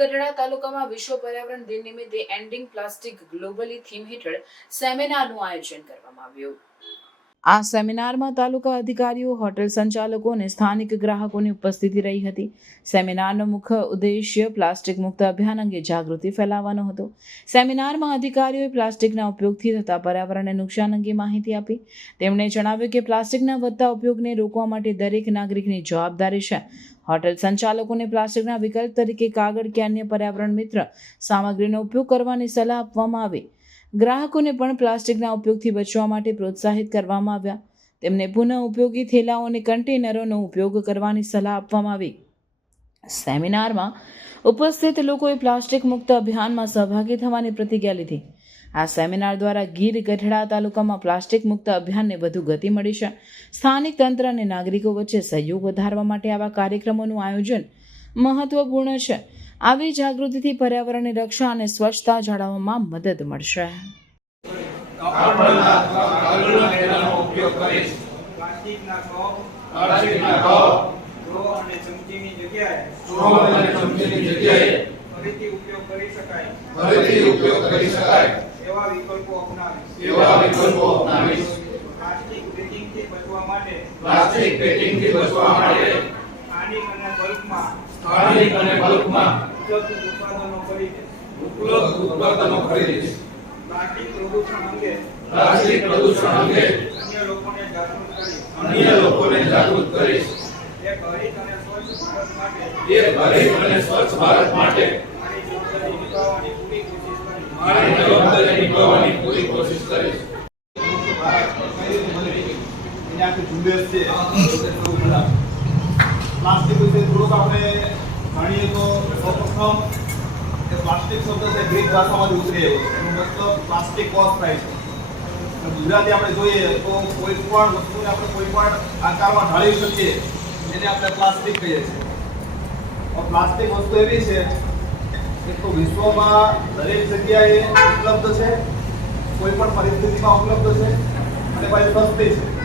ગઢડા તાલુકામાં વિશ્વ પર્યાવરણ દિન નિમિત્તે એન્ડિંગ પ્લાસ્ટિક ગ્લોબલી થીમ હેઠળ સેમિનારનું આયોજન કરવામાં આવ્યું. આ સેમિનારમાં તાલુકા અધિકારીઓ, હોટેલ સંચાલકો અને સ્થાનિક ગ્રાહકોની ઉપસ્થિતિ રહી હતી. સેમિનારનો મુખ્ય ઉદ્દેશ્ય પ્લાસ્ટિક મુક્ત અભિયાન અંગે જાગૃતિ ફેલાવવાનો હતો. સેમિનારમાં અધિકારીઓએ પ્લાસ્ટિકના ઉપયોગથી થતા પર્યાવરણને નુકસાન અંગે માહિતી આપી. તેમણે જણાવ્યું કે પ્લાસ્ટિકના વધતા ઉપયોગને રોકવા માટે દરેક નાગરિકની જવાબદારી છે. હોટેલ સંચાલકોને પ્લાસ્ટિકના વિકલ્પ તરીકે કાગળ કે અન્ય પર્યાવરણ મિત્ર સામગ્રીનો ઉપયોગ કરવાની સલાહ આપવામાં આવી. ગ્રાહકોને પણ પ્લાસ્ટિકના ઉપયોગથી બચવા માટે પ્રોત્સાહિત કરવામાં આવ્યા. તેમને પુનઃ ઉપયોગી થેલાઓ અને કન્ટેનરોનો ઉપયોગ કરવાની સલાહ આપવામાં આવી. સેમિનારમાં ઉપસ્થિત લોકોએ પ્લાસ્ટિક મુક્ત અભિયાનમાં સહભાગી થવાની પ્રતિજ્ઞા લીધી. આ સેમિનાર દ્વારા ગીર ગઢડા તાલુકામાં પ્લાસ્ટિક મુક્ત અભિયાનને વધુ ગતિ મળી છે. સ્થાનિક તંત્ર અને નાગરિકો વચ્ચે સહયોગ વધારવા માટે આવા કાર્યક્રમોનું આયોજન મહત્વપૂર્ણ છે. આવી જાગૃતિથી પર્યાવરણની રક્ષા અને સ્વચ્છતા જાળવવામાં મદદ મળશે. ફરીથી ઉપયોગ કરી શકાય. ફરીથી ઉપયોગ કરી શકાય. વિકલ્પો અપનાવીશ. એવા વિકલ્પો અપનાવીશ. પ્લાસ્ટિક પેકિંગથી બચવા માટે પ્લાસ્ટિક પેકિંગથી બચવા માટે સ્થાનિક અને બલ્કમાં સ્થાનિક અને બલ્કમાં ઉપલબ્ધ ઉત્પાદનો ખરીદે ઉપલબ્ધ ઉત્પાદનો ખરીદીશ પ્લાસ્ટિક પ્રદૂષણ અંગે પ્લાસ્ટિક પ્રદૂષણ અંગે અન્ય લોકોને જાગૃત કરીશ અન્ય લોકોને જાગૃત કરીશ. એક હરિત અને સ્વચ્છ ભારત માટે એક હરિત અને સ્વચ્છ ભારત માટે મારી જવાબદારી નિભાવવાની પૂરી કોશિશ કરીશ ગુજરાતી આપણે જોઈએ તો કોઈ પણ વસ્તુને આપણે કોઈ પણ આકારમાં ઢાળી શકીએ એને આપણે પ્લાસ્ટિક કહીએ છીએ પ્લાસ્ટિક વસ્તુ એવી છે કે તો વિશ્વમાં દરેક જગ્યાએ ઉપલબ્ધ છે? કોઈ પણ પરિસ્થિતિમાં ઉપલબ્ધ છે? અને પાછી સસ્તી છે?